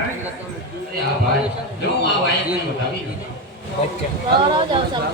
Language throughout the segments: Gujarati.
આ ભાઈ જો આ વાયક ને બતાવી દીધો. ઓકે રાવ જાવ સર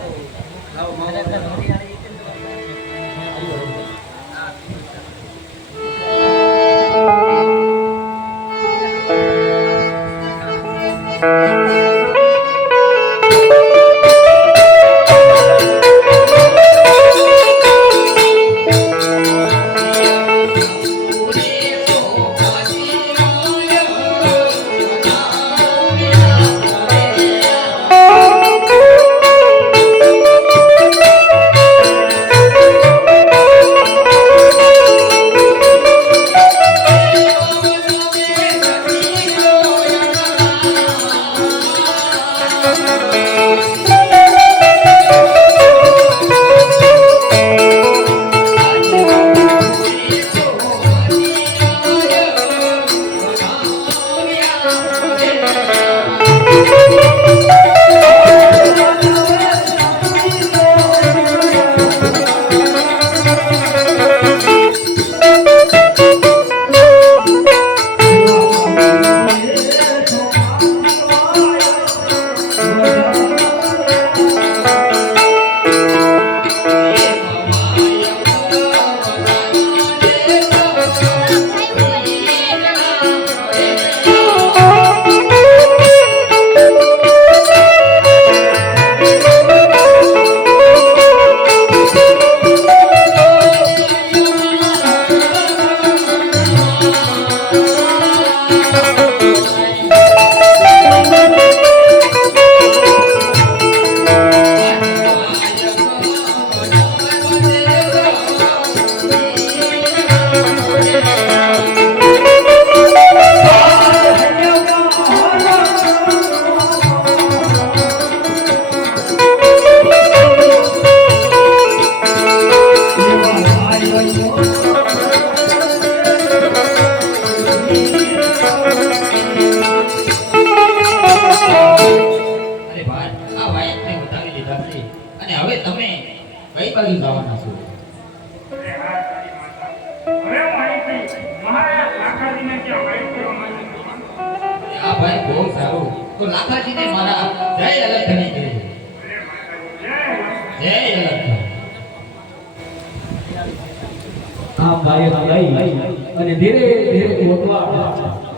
અને ધીરે ધીરે કોટવાડ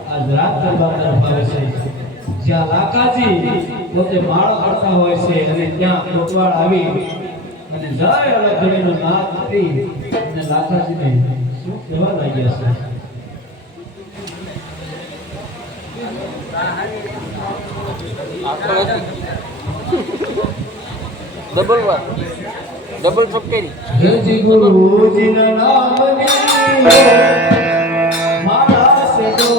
આજ રાત દરબાર તરફ આવે છે જ્યાં લાખાજી પોતે માળ કરતા હોય છે અને ત્યાં કોટવાડ આવી અને જય અલગધણીનો નાદ કરી અને લાખાજીને શું કહેવા લાગ્યા છે ડબલ ચોકેરી જય ગુરુજીના નામની માળા સે દો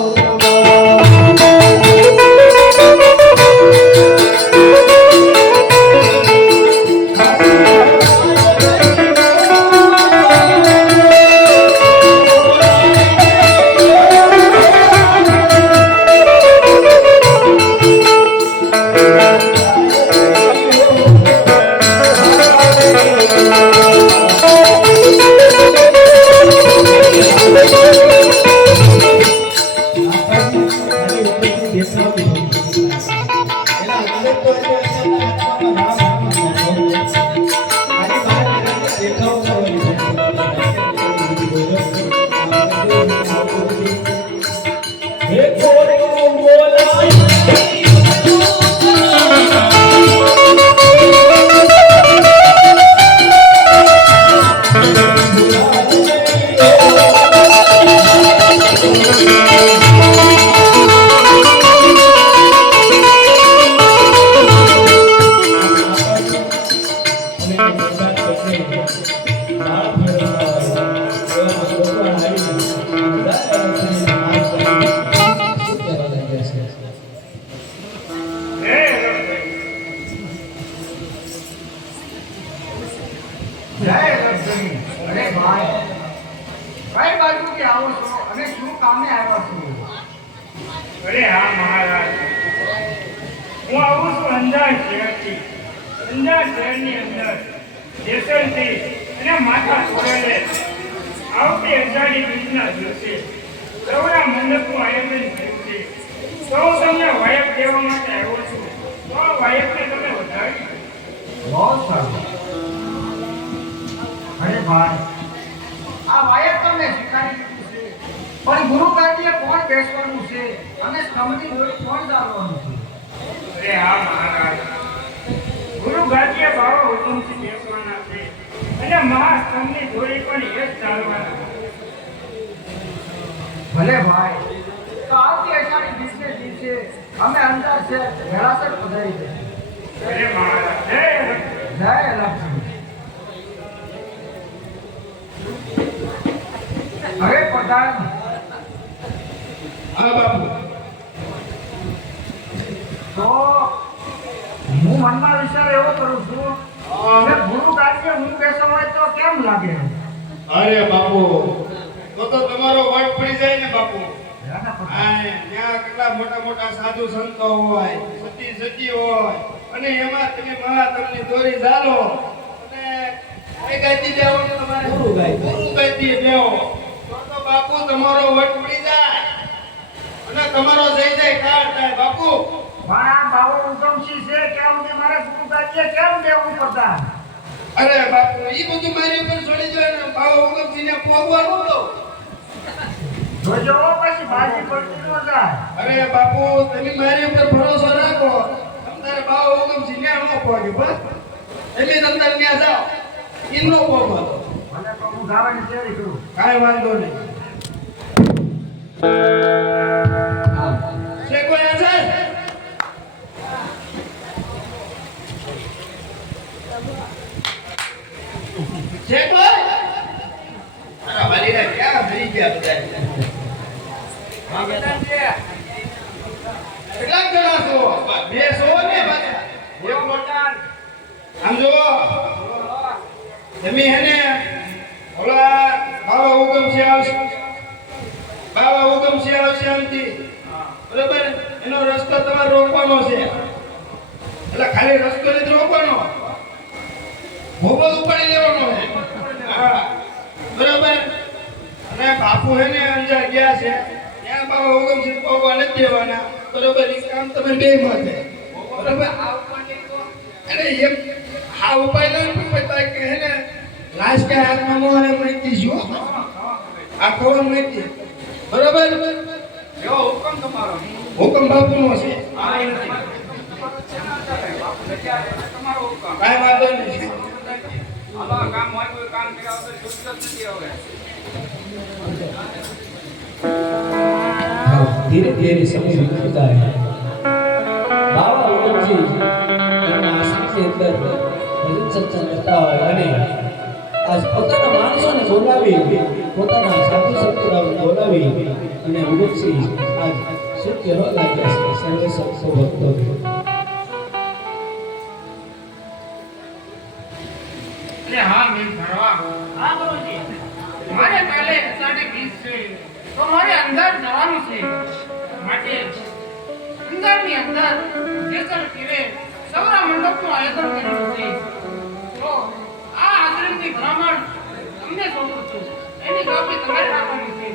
અરે હા મહારાજ, હું આવું છું અંજાર શહેરથી. અંજાર શહેરની અંદર જેસલથી અને માથા છોડેલે આવતી અષાઢી બીજના દિવસે સૌના મંડપનું આયોજન થયું છે. સૌ લેવા માટે આવ્યો છું. તો વાયફને તમે વધારી. બહુ સારું. અરે ભાઈ, આ વાયર તમને શીખવાડી દીધું છે, પણ ગુરુ કાર્ય કોણ બેસવાનું છે અને સ્તંભની જોડે કોણ ચાલવાનું છે? અરે હા મહારાજ, ગુરુ ગાદીએ બાવા હુકુમથી બેસવાના છે અને મહાસ્તંભની જોડી પણ એ જ ચાલવાના. ભલે ભાઈ, તો આવતી અષાઢી બીજને દિવસે અમે અંદર છે વેળાસર પધારી દે. અરે મહારાજ, જય લક્ષ્મી. જય લક્ષ્મી. હવે પ્રધાન, હા બાપુ. તો હું મનમાં વિચાર એવો કરું છું કે ગુરુ કાર્ય હું બેસો હોય તો કેમ લાગે? અરે બાપુ, તો તમારો વટ પડી જાય ને બાપુ. યાના પ્રધાન. હા, ત્યાં કેટલા મોટા મોટા સાધુ સંતો હોય, સતી સતી હોય, અને એમાં તમે મહાતમની દોરી ઝાલો અને કઈ ગાયતી બેહવાનું તમારે? ગુરુ ગાયતી. ગુરુ ગાયતી બેહો. તો બાપુ તમારો વટ પડી જાય અને તમારો જય જયકાર થાય બાપુ. પણ આ બાવો ઉત્તમસિંહ છે કેમ કે મારે ગુરુ કાર્ય કેમ દેવું પ્રધાન? અરે બાપુ, ઈ બધું મારી ઉપર છોડી દો ને બાવા ઉગમસિંહને પોગવાનું તો. જોજો પછી બાજી પડતી ન જાય. અરે બાપુ, તમે મારી ઉપર ભરોસો રાખો. તમારે બાવા ઉગમસિંહ ન્યા ન પોગે બસ. તમે તમતાર ન્યા જાઓ, ઈ ન પોગો. મને તો હું ગાવાની તૈયારી કરું. કાંઈ વાંધો નહીં. છે કોઈ હાજર? છે કોઈ? મારા વાલીડા ક્યાં ભરી ગયા બધા? હા બેટા. કેટલા જણા છો? બે છો ને પાછા? એક મોટા. આમ જુઓ, તમે હેને ઓલા બાવા ઉગમસિંહ આવશે. બાવા ઉગમસિંહ આવશે આમથી. બરોબર? એનો રસ્તો તમારે રોકવાનો છે. એટલે ખાલી રસ્તો નથી રોકવાનો, ભોગો ઉપાડી લેવાનો છે. હા, બરોબર. અને બાપુ હે ને અંજાર ગયા છે, ત્યાં બાવા ઉગમસિંહ પહોંચવા નથી દેવાના. બરોબર? એ કામ તમે બે માં છે. બરોબર? અરે એમ આ ઉપાય નહીં પતા કે હે ને લાશ કે હાથમાં મોહરે મૂકી જો. આ ખબર નથી. બરોબર? એવો હુકમ તમારો. હુકમ બાપુનો છે. તમારો હુકમ. કાંઈ વાંધો નહીં. આમાં કામ હોય કોઈ કામ કર્યા વગર છૂટતો જ નથી હવે. ધીરે ધીરે સમય વીતતા રહે. બાવા ઉત્તમસિંહ એમના આશ્રમની અંદર ભજન સત્સંગ કરતા હોય અને આજ પોતાના માણસોને બોલાવી, પોતાના સાધુ સંતોને બોલાવી અને ઉત્તમસિંહ આજ શું કહેવા લાગ્યા છે સર્વે સંતો ભક્તો. અરે હા મેં ભરવા. હા ગુરુજી. મારે કાલે અષાઢી બીજ છે તો મારે અંદર જવાનું છે. માટે અંદરની અંદર જેસર તીરે સૌરા મંડપનું આયોજન કરેલું છે. તો આ આશ્રમની ભ્રમણ તમને સોંપું છું. એની જવાબદારી તમારે રાખવાની છે.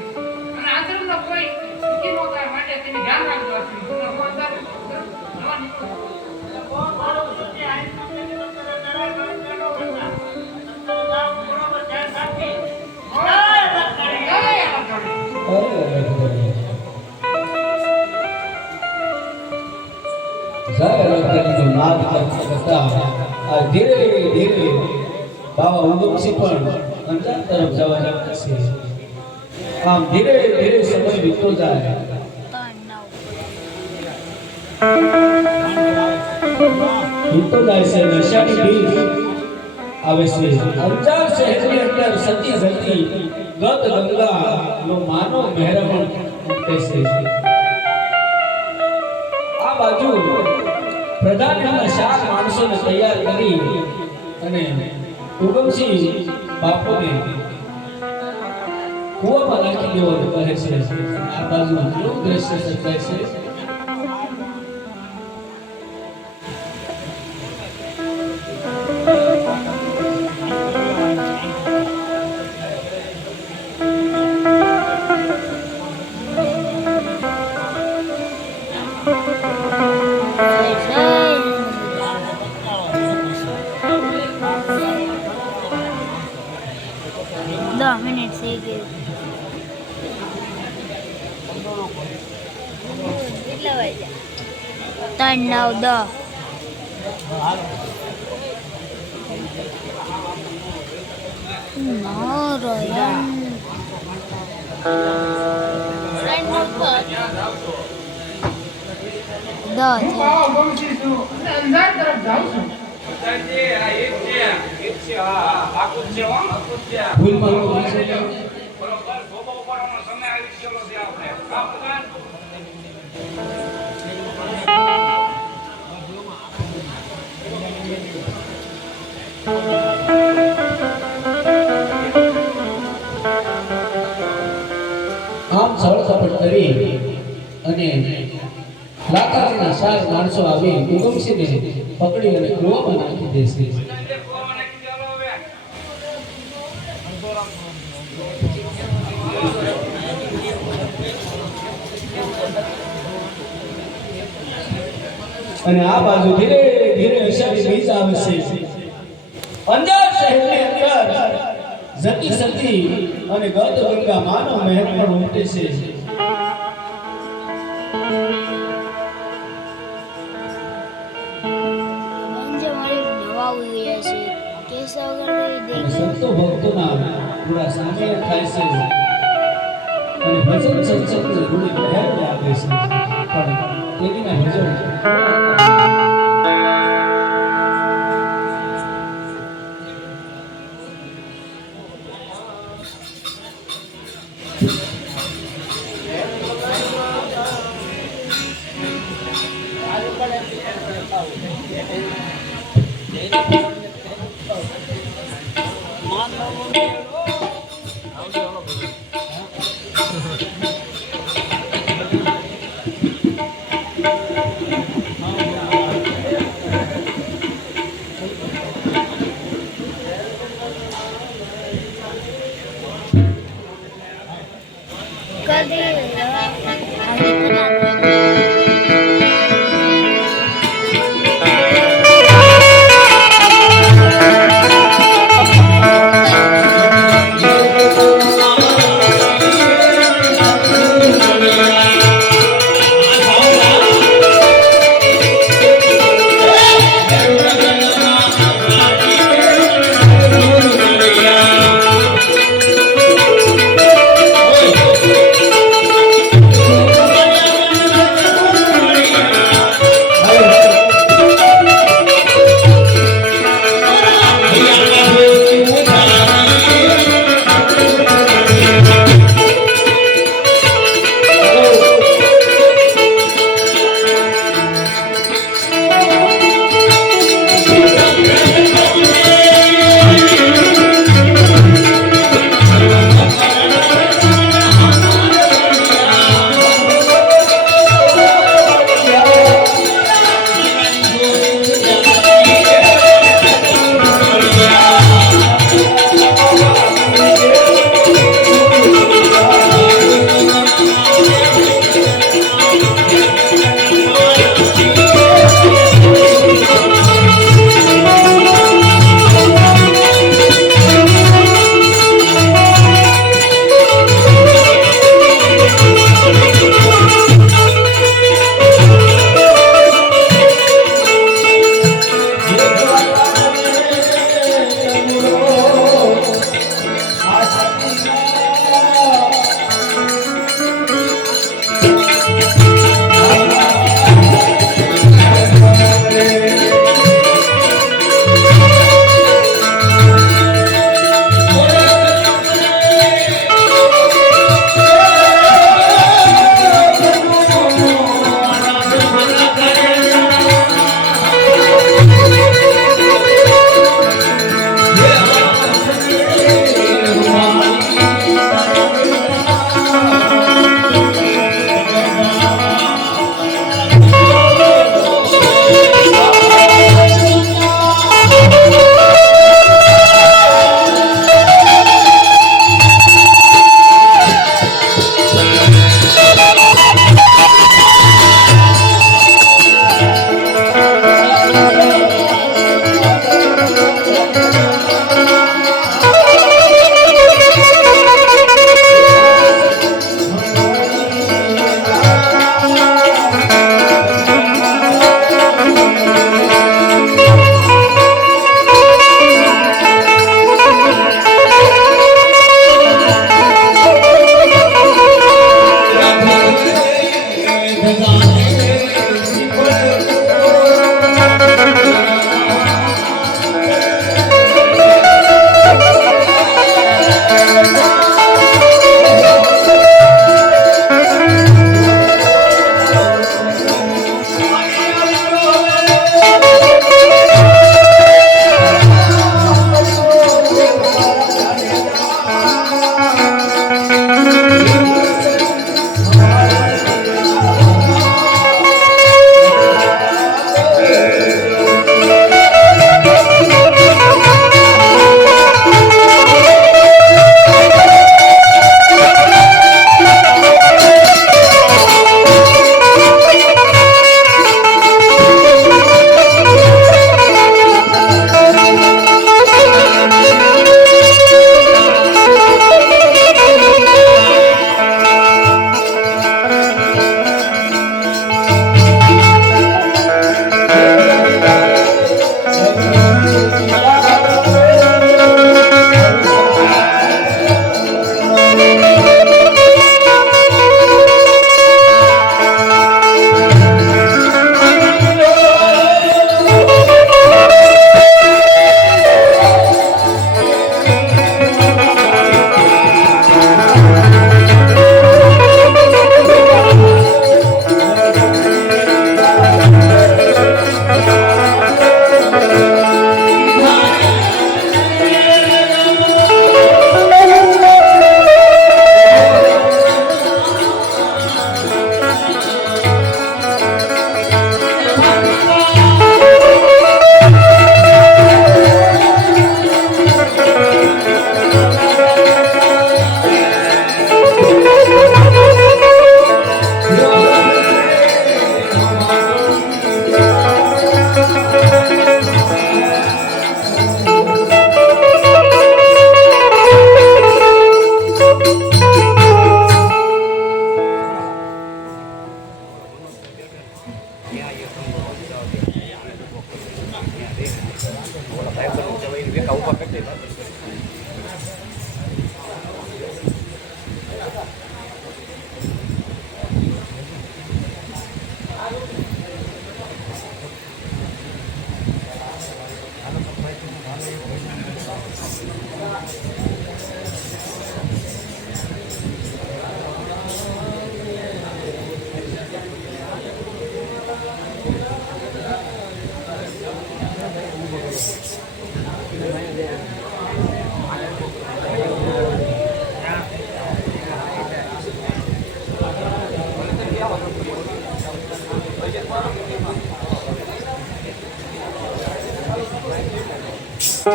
અને આશ્રમનો કોઈ સુખી ન થાય માટે તેની ધ્યાન રાખજો. આશ્રમ હું અંદર જવા નીકળું છું. નાદ કરતા આ ધીરે ધીરે બાવા ઉગમસિંહ પણ અંજાર તરફ જવા લાગ્યા છે. આમ ધીરે ધીરે સમય વીતતો જાય. વીતતો જાય છે. અષાઢી બીજ આવે છે. અંજાર શહેરની અંદર સતી સતી ગત ગંગા નો માનવ મહેરમણ ઉમટે છે. આ બાજુ પ્રધાનના 4 માણસોને તૈયાર કરી અને ઉગમસિંહ બાપુને કુવામાં નાખી દેવાનું કહે છે. આ બાજુ કેવું દ્રશ્ય સર્જાય છે. કેટલા વાગ્યા 3 9 10 નારાયણ હું પાવા ગમતી છું અને અંધાર તરફ જાઉં છું. ભૂલમાં લોકો હશે. આમ સળ સપટ કરી અને લાકડાના 4 માણસો આવી ઉગમસિંહને પકડી અને કૂવામાં નાખી દેશે. અને આ બાજુ ધીરે ધીરે અષાઢી બીજ આવે છે. અંજાર શહેરની અંદર જતી સતી અને ગત ગંગા માનવ મહેલ પણ ઉમટે છે. સંતો ભક્તોના પૂરા સામે થાય છે અને ભજન સત્સંગને રૂડી ભેર લાગે છે પણ તેના ભજન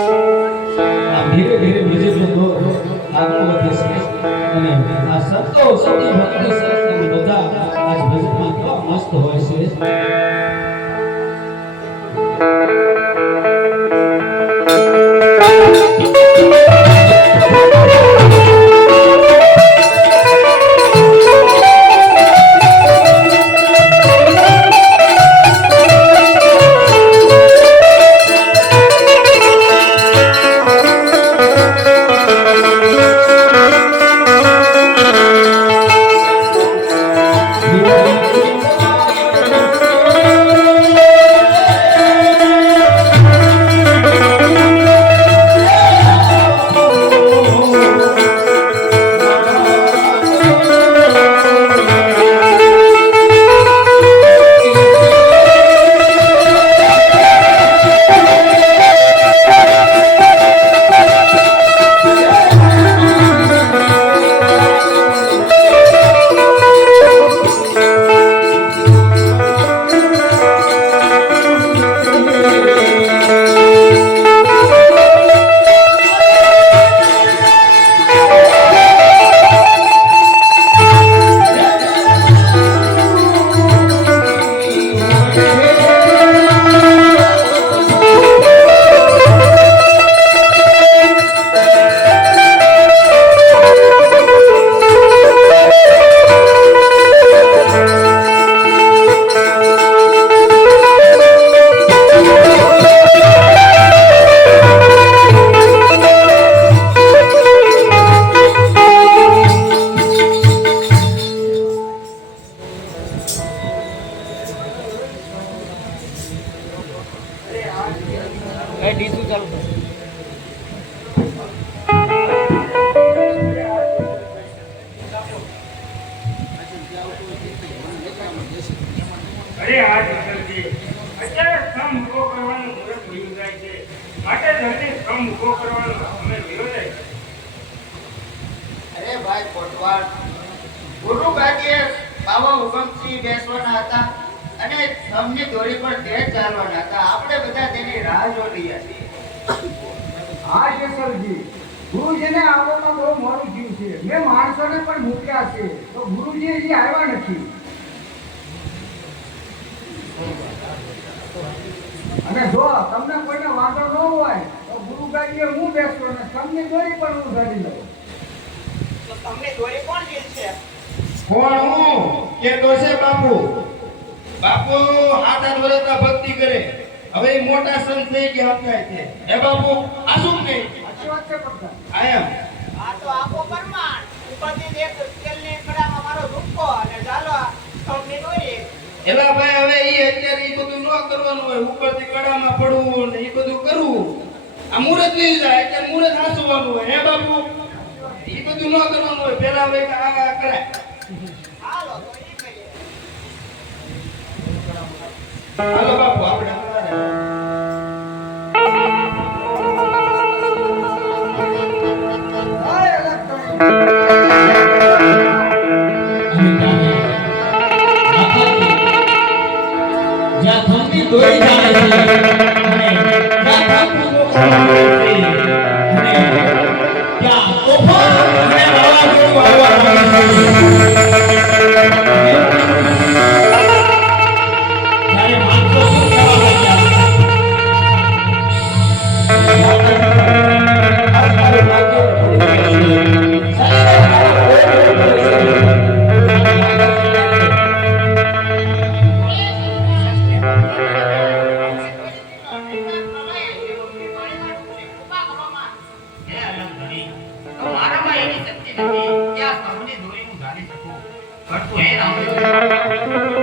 આમ ધીરે ધીરે મ્યુઝિકનો દોર આગળ વધે છે અને આ સંતો ભક્તિ સંત બધા આજ ભજનમાં કેવા મસ્ત હોય છે. ભાઈ ડીસું ચાલુ કરો. અરે આ જલ્દી અત્યારે સ્તંભ ઊભો કરવાનું મુહૂર્ત થયું જાય છે માટે જલ્દી સ્તંભ ઊભો કરવાનો અમે વિરોધ અરે ભાઈ કોટવાલ, ગુરુ ભાગ્યે બાબા હુકમસિંહ બેસવાના હતા અને સ્તંભની દોરી પર તે ચાલવાના હતા. આપણે બધા તેની રાહ જોઈ રહ્યા છીએ. હા કેશવજી, ગુરુજીને આવવામાં બહુ મોડું થયું છે. મેં માણસોને પણ મૂક્યા છે તો ગુરુજી હજી આવ્યા નથી. અને જો તમને કોઈને વાંધો ન હોય તો ગુરુ ગાડીએ હું બેસતો ને તમને દોરી પણ હું ગાડી લઉં. કોણ હું કે તો છે બાપુ બાપુ 8 વર્ષના ભક્તિ કરે હવે ઈ મોટા સંત થઈ ગયા સમજાય છે હે બાપુ આ શું નહીં સાચી વાત છે પ્રધાન. આયમ આ તો આપો પરમાણ ઉપરથી એક તેલની કડામાં મારો રૂપકો અને ચાલો કંપની દોરી. એલા ભાઈ હવે ઈ અત્યારે ઈ બધું ન કરવાનું હોય ઉપરથી કડામાં પડવું ને ઈ બધું કરવું આ મુરત લઈ જાય અત્યારે મુરત હાસવાનું હોય હે બાપુ ઈ બધું ન કરવાનું હોય પેલા હવે આ કરાય હાલો તો ઈ કહીએ. હાલો બાપુ આપણે અમારે હાય અલગ જ્યાં ધમની દોરી જાય છે અને જ્યાં ધમનું અને ત્યાં તોફાન અને વાવાઝોડું આવવા લાગે છે. જ્યારે માણસો શું થવા લાગ્યા મારામાં એવી શક્તિ નથી કે આ સ્તંભની દોરી હું ઝાલી શકું. પરંતુ હે રામદેવ,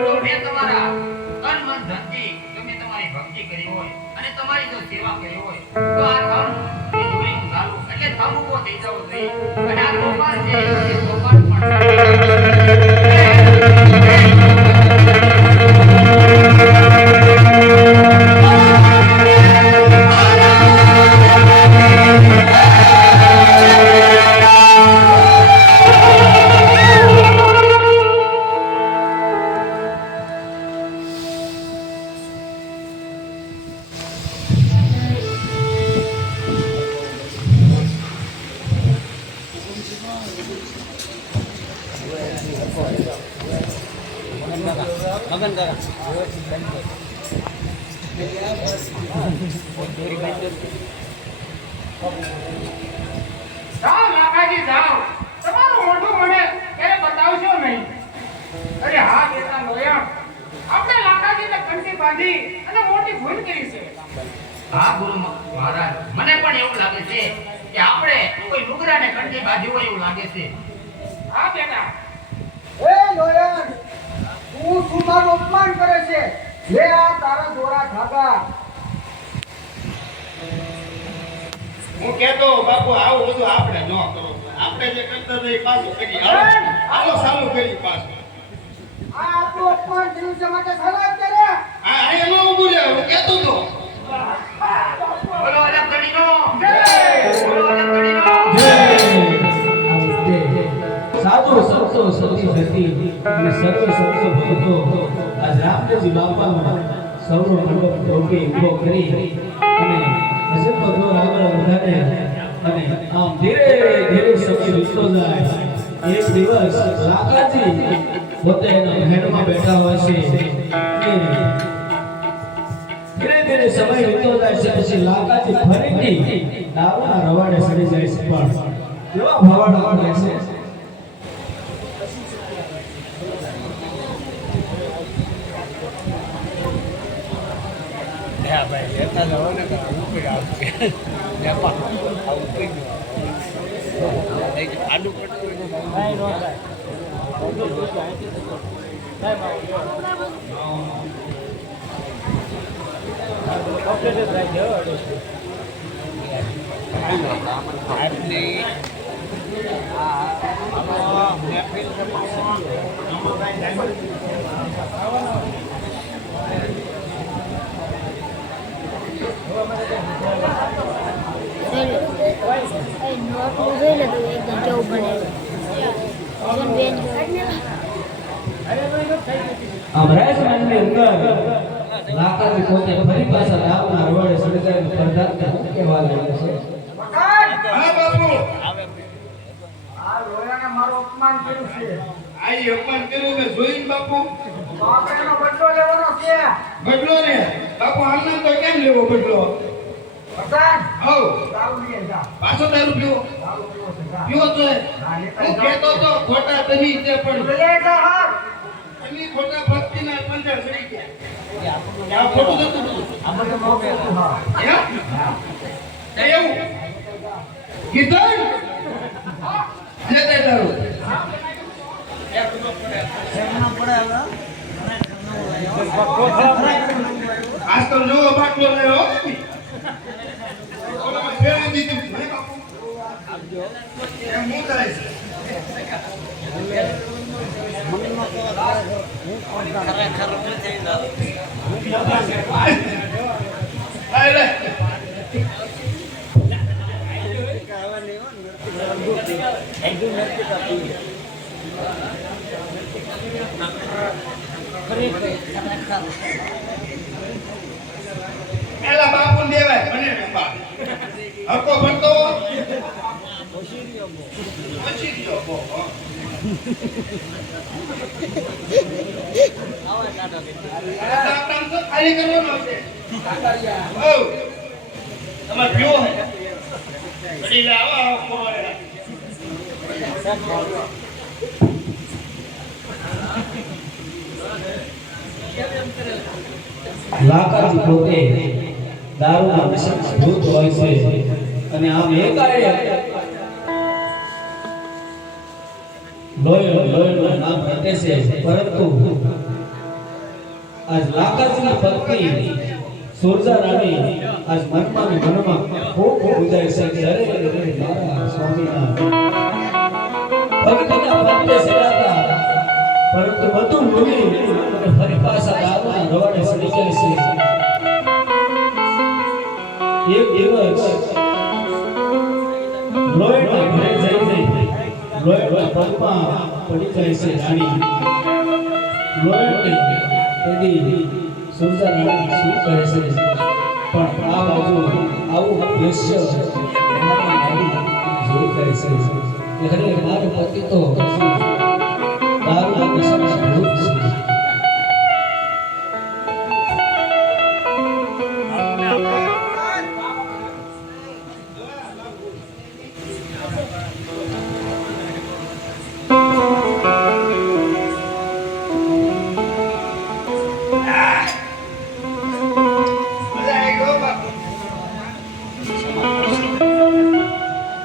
જો મેં તમારા તન મન ધનથી તમે તમારી ભક્તિ કરી હોય અને તમારી જો સેવા કરી હોય તો આ સ્તંભની દોરી હું ઝાલું એટલે સ્તંભ ઊભો થઈ જવો જોઈએ. અને આ તોફાન છે એ તોફાન મગન કાકા જાઓ લાખાજી જાઓ, તમારું મોઢું મને ક્યારે બતાવશો નહીં. અરે હા બેટા લોયા, આપણે લાખાજીને કંઠી બાંધી અને મોટી ભૂલ કરી છે. હા ગુરુ મહારાજ, મને પણ એવું લાગે છે કે આપણે કોઈ લુગડાને કંઠી બાંધી હોય એવું લાગે છે. હા બેટા. એ લોયન, તું શું મારું અપમાન કરે છે? લે આ તારા દોરા ખાગા. હું કહેતો બાપુ આવું બધું આપણે ન કરો આપણે જે કરતા હતા એ પાછું કરી હાલો ચાલુ કરી પાછું આ આપણું અપમાન થયું છે માટે સલાહ કરે. આ એનો ઊભું રહે હું કહેતો તો બોલો અલગ ધણીનો જય! બોલો અલગ ધણીનો સાધુ સંતો સતી સતી અને સર્વ સંતો ભક્તો આજ રામદેવજી બાપાનો સૌનો મંડપ ઢોકી ઊભો કરી અને ભજનનો દોર આગળ વધારે અને આમ ધીરે ધીરે સમય વીતતો જાય. એક દિવસ લાખાજી પોતે એના મહેલમાં બેઠા હોય છે અને ધીરે ધીરે સમય વીતતો જાય છે. પછી લાખાજી ફરીથી દારૂના રવાડે સડી જાય છે. પણ કેવા ભવાડા પડે છે. ભાઈ લેતા જાઓ ને ઉપર આવશે આડું પડતું આટલી અમરાજ મંદિર અંદર લાકાજી પોતે ફરી પાછા રાવના રવાડે સળગાવીને પ્રધાનને શું કહેવા લાગ્યા છે? હા બાપુ આ લોયાને મારું અપમાન કર્યું છે આ ઈ અપમાન કર્યું કે જોઈને બાપુ તો આપણે એનો બદલો લેવાનો છે બદલો ને બાપુ આમને તો કેમ લેવો બદલો પ્રધાન હવ દારૂ લઈ જા પાછો દારૂ પીવો દારૂ પીવો છે જા. પીવો તો હા, લેતા હું જાઓ. કહેતો તો ખોટા તમે તે પણ લઈ જા હાર તમે ખોટા ભક્તિના પંજા ચડી ગયા આ ખોટું નતું આ બધું મોકલું હા એમ એવું કીધું લેતા દારૂ આજકાલ નવો બાટલો લેવો ઓલામાં ફેરવી દીધું હે બાપુ એમ હું કરે છે આય લે એલા બાપુ દેવાય મને બાપા હકો ભરતો પછી ગયો બો ખાલી કરવાનો છે ઓ તમાર પીવો હે બડી લાવો કોરે લાકાજી પોતે દારૂના નશામાં ધૂત હોય છે અને આમ એકાએક લોહીનું નામ રટે છે પરંતુ આજ લાકાજીની પત્ની સુરજા રાણી આજ મનમાં ને મનમાં ખૂબ પૂજાય છે કે અરે મારા સ્વામીના ભક્તિના પંથે સેવાતા પરંતુ બધું ભૂલી અને ફરી પાછા દારૂના રવાડે સડી જાય છે. એક દિવસ લોહીના ઘરે જઈને લોહીના પગમાં પડી જાય છે રાણી. લોહીની તેદી સુરજા રાણી શું કહે છે પણ આ બાજુ આવું દ્રશ્ય મારી નારી જોઈ કહે છે કે અરે મારો પતિ તો દારૂના નશામાં ધૂત છે. મજા આવી ગયો બાપુ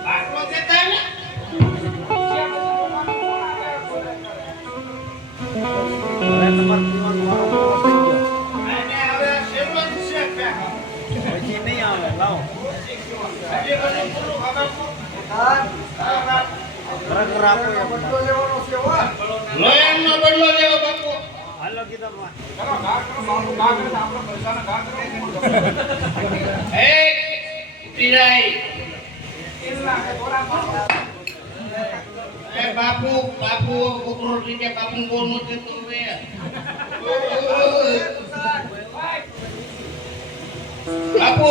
બાટલો દેતા ને અને હવે સેવન છે કે પછી નહીં આવે લાવો આજે બધું પૂરું ખબર ખરેખર આપો એમ. બદલો લેવાનો છે હો લોયનનો બદલો લેવો બાપુ હાલો કીધા ચલો ઘા કરો બાપુ ઘા કરે આપણે પૈસાના ઘા કરો એ પીરાઈ ઇલ્લા કે થોડા બાપુ એ બાપુ બાપુ કોકરો રીતે બાપુ બોલનો છે તો હવે બાપુ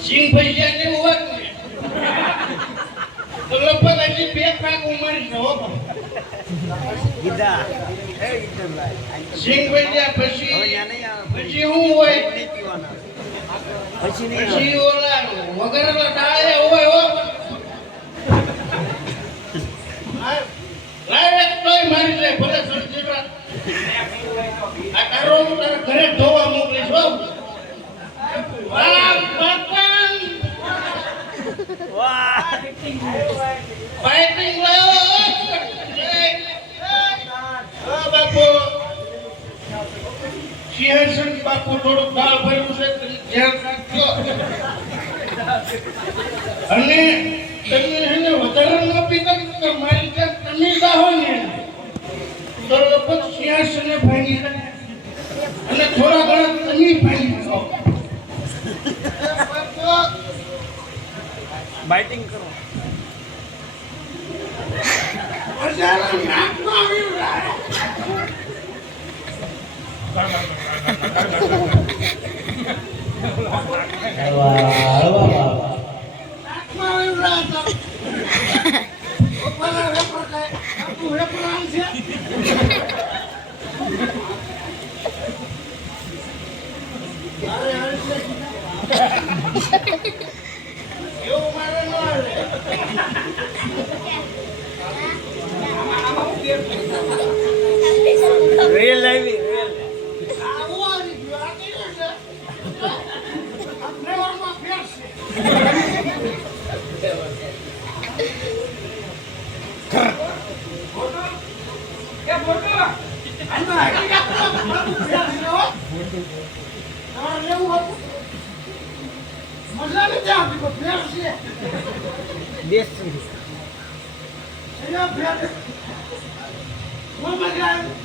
સિંહ પૈસા જેવું હોત ને તો લગભગ હજી 2 ભાગ ઉંમર છે હો કીધા એ ઈદનભાઈ સિંહ પૈસા હવે પછી ત્યાં નહીં આવે પછી શું હોય નહીં પીવાના પછી નહીં આવે પછી ઓલા વગરનો ડાળે હોય હો લાઈવ તોય મારી લે ભલે સરજીવા આ તારો હું તારા ઘરે ધોવા મોકલીશ હો વાહ બાપા વાહ ફાઇટિંગ લાવો બાપુ સિંહાસન બાપુ થોડું દાળ ભર્યું છે ધ્યાન રાખજો અને તમે એને વધારે ન પીતા તો મારી ત્યાં તમે જાઓ ને તો લગભગ 86 ને ભાગી જાય અને થોડા ઘણા તમે ભાગી જાઓ બાઇટિંગ કરો. હજારો નાકમાં આવી રહ્યા હળવા નાકમાં આવી રહ્યા હતા ઓપલા વેપર કાય આપણું વેપર આમ છે અરે એવું મારે ન આવે Real live, real. આવું આવી ગયું આ કેવું છે આપણે વારમાં ફેર છે એ બોલો આનો હકીકતમાં ફેર છે હો તમારે લેવું હતું મજા નથી આવતી પણ ફેર છે Best. એનો ફેર બહુ મજા આવી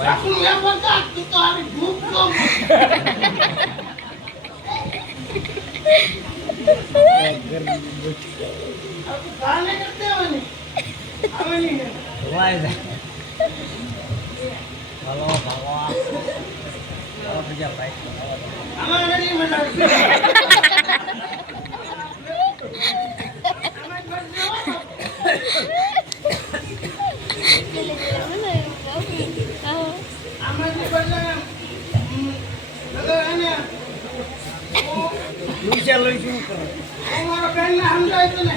આપણું વેપર કાઢ તું તો આવી ભૂખ તો આપણું ગાને કરતે આવવાની આવવાની ને Why that? Hello, Bhagwan. Hello, Pujya Bhai. આમાં નથી મજા આવતી આમાંથી બદલા એને Lucia Luis શું કરો? અમારા બેનને સમજાય તો ને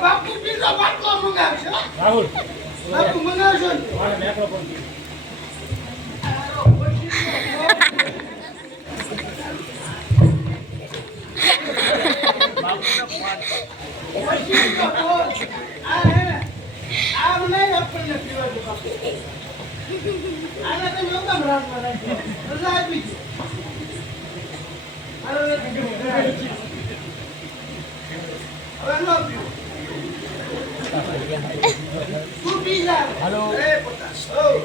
બાપુ બીજો બાટલો મંગાવશે રાહુલ બાપુ મંગાવશો આમ નહીં આપણને પીવા દે બાપુ આના તમે કેમ રાખવા રાખ્યો રજા આપી છે હવે ન પીવું તું પી જા Hello. એ પોતા ઓ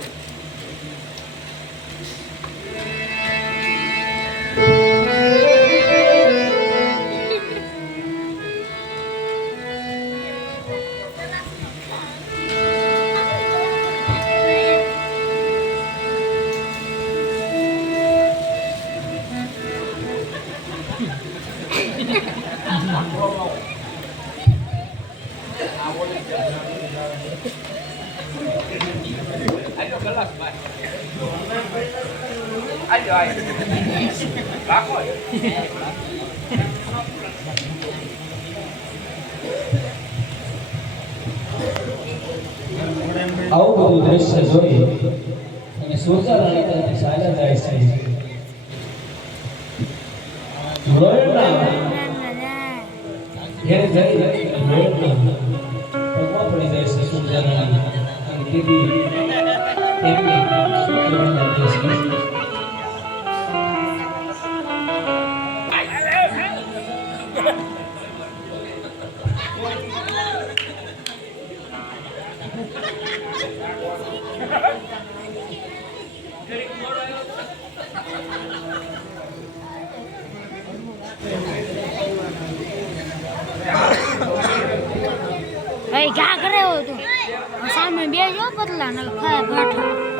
આવું બધું દ્રશ્ય જોઈ અને સોચા રાણી તરફ ચાલ્યા જાય છે રોયલના ઘેર જઈ રોયલના પગમાં પડી જાય છે સોચા રાણી અને તેથી એમની સુખી છે ભાઈ ક્યાં કરે હો તું સામે બે જો પતલા ને ખાય ભાઠા